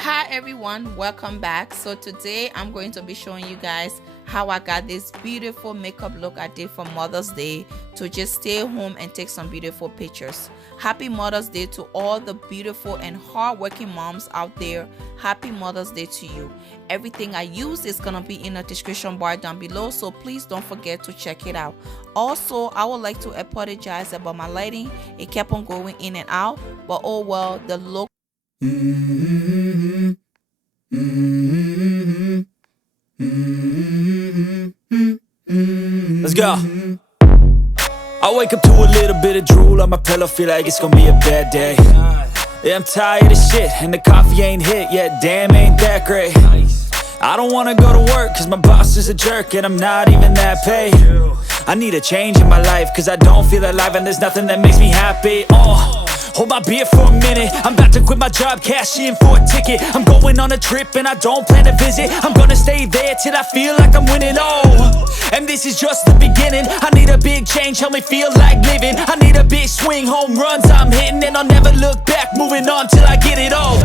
Hi everyone, welcome back. So today I'm going to be showing you guys how I got this beautiful makeup look I did for Mother's Day to just stay home and take some beautiful pictures. Happy Mother's Day to all the beautiful and hardworking moms out there. Happy Mother's Day to you. Everything I use is gonna be in the description bar down below, so please don't forget to check it out. Also, I would like to apologize about my lighting. It kept on going in and out, but oh well, the look. Let's go. I wake up to a little bit of drool on my pillow, feel like it's gonna be a bad day. Yeah, I'm tired of shit, and the coffee ain't hit yet, damn, ain't that great. I don't wanna go to work, cause my boss is a jerk, and I'm not even that paid. I need a change in my life, cause I don't feel alive, and there's nothing that makes me happy. Hold my beer for a minute, I'm about to quit my job, cash in for a ticket. I'm going on a trip and I don't plan to visit. I'm gonna stay there till I feel like I'm winning, and this is just the beginning. I need a big change, help me feel like living. I need a big swing, home runs I'm hitting, and I'll never look back, moving on till I get it all.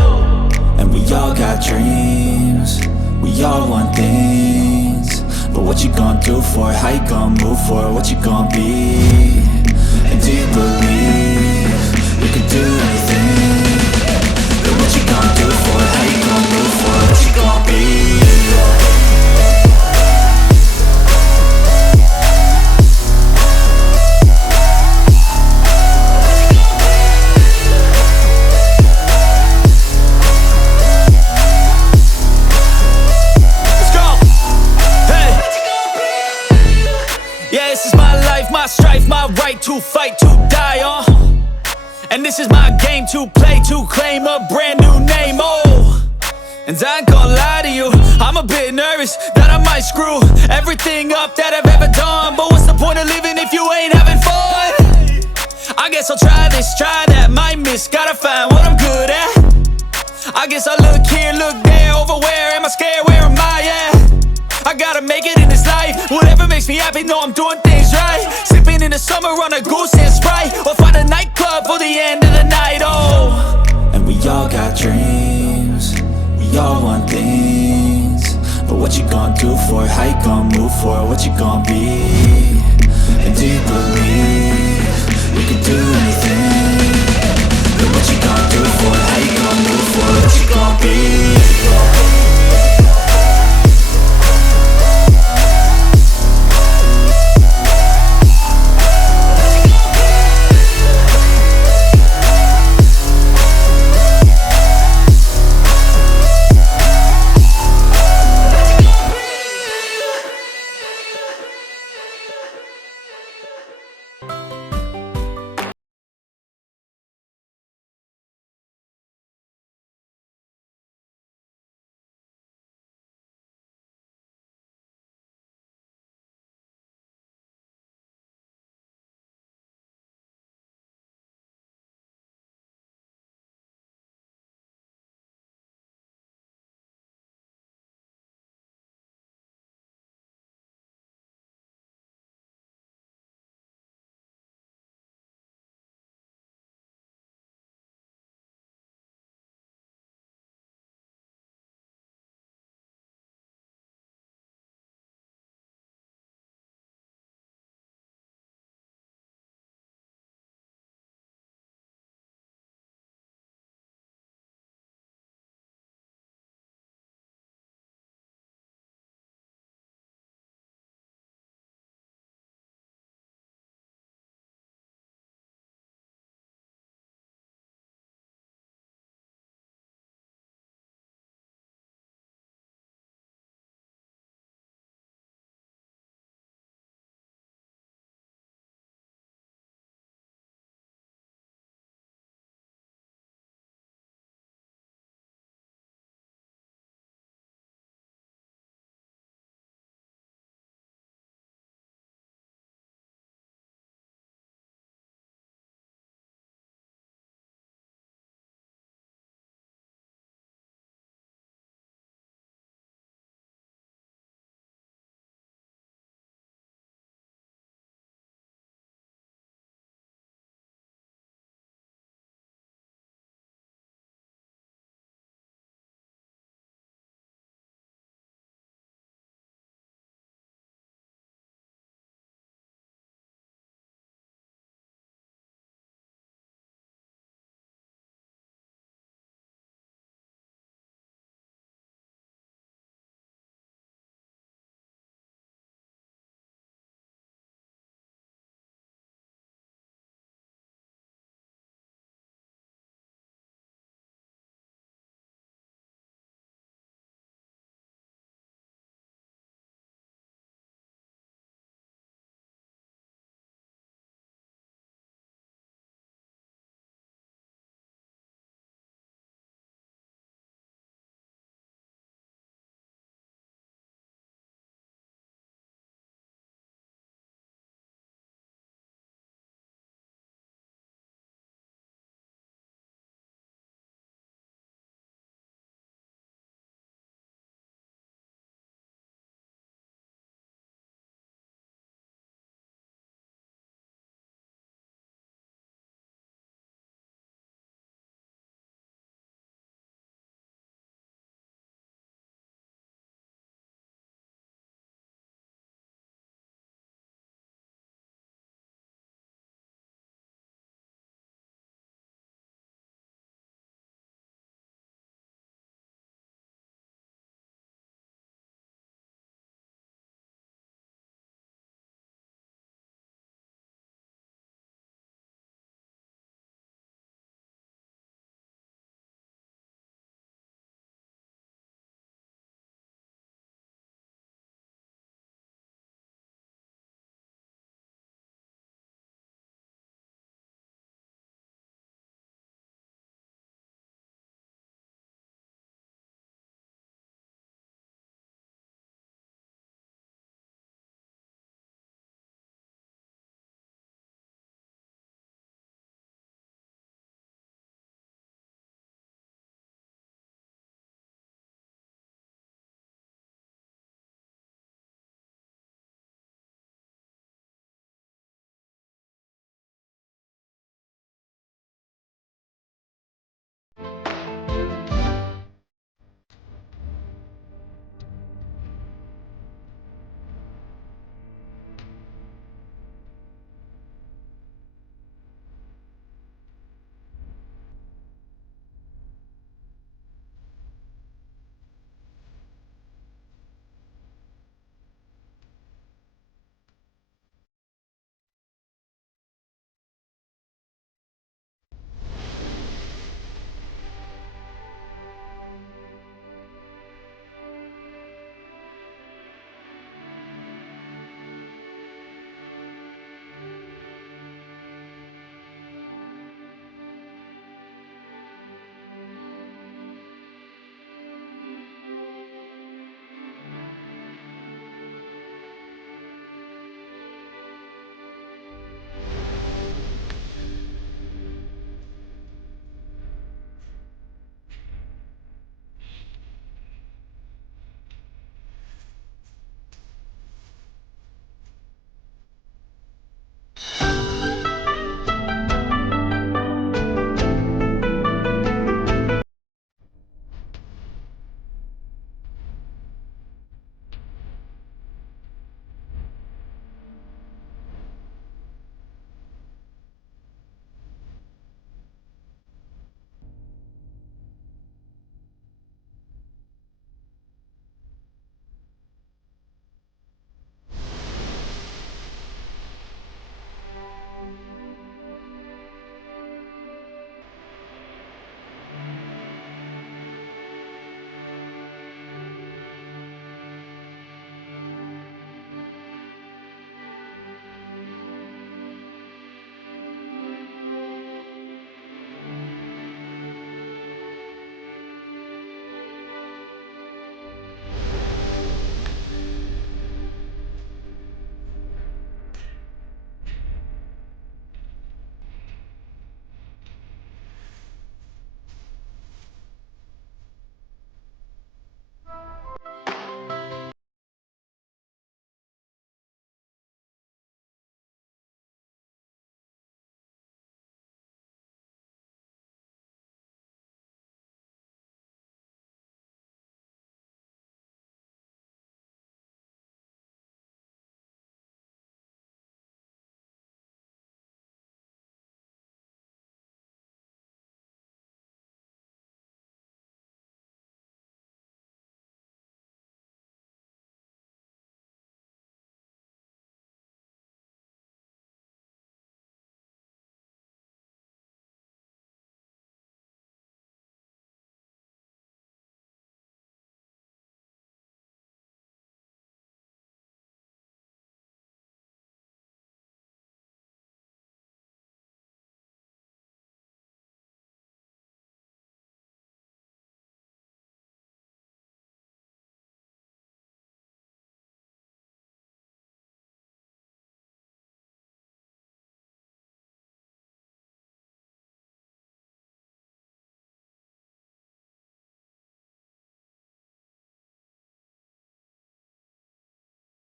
And we all got dreams, we all want things, but what you gonna do for it? How you gonna move for it? What you gonna be? And do you believe you can do anything? But what you gonna do for it? How you gonna move for it? What you gonna be? Let's go! Hey! Yeah, this is my life, my strife, my right to fight, to die on. And this is my game to play, to claim a brand new name, And I ain't gonna lie to you, I'm a bit nervous that I might screw everything up that I've ever done. But what's the point of living if you ain't having fun? I guess I'll try this, try that, might miss, gotta find what I'm good at. I guess I look here, look there, over where am I scared, where am I at? I gotta make it in this life, whatever makes me happy, know I'm doing things right. Sipping in the summer on a goose and Sprite, or find a nightclub for the end of the night, And we all got dreams, we all want things, but what you gonna do for it? How you gonna move for it? What you gonna be? And do you believe you can do anything? But what you gonna do for it? How you gonna move for it? What you gonna be?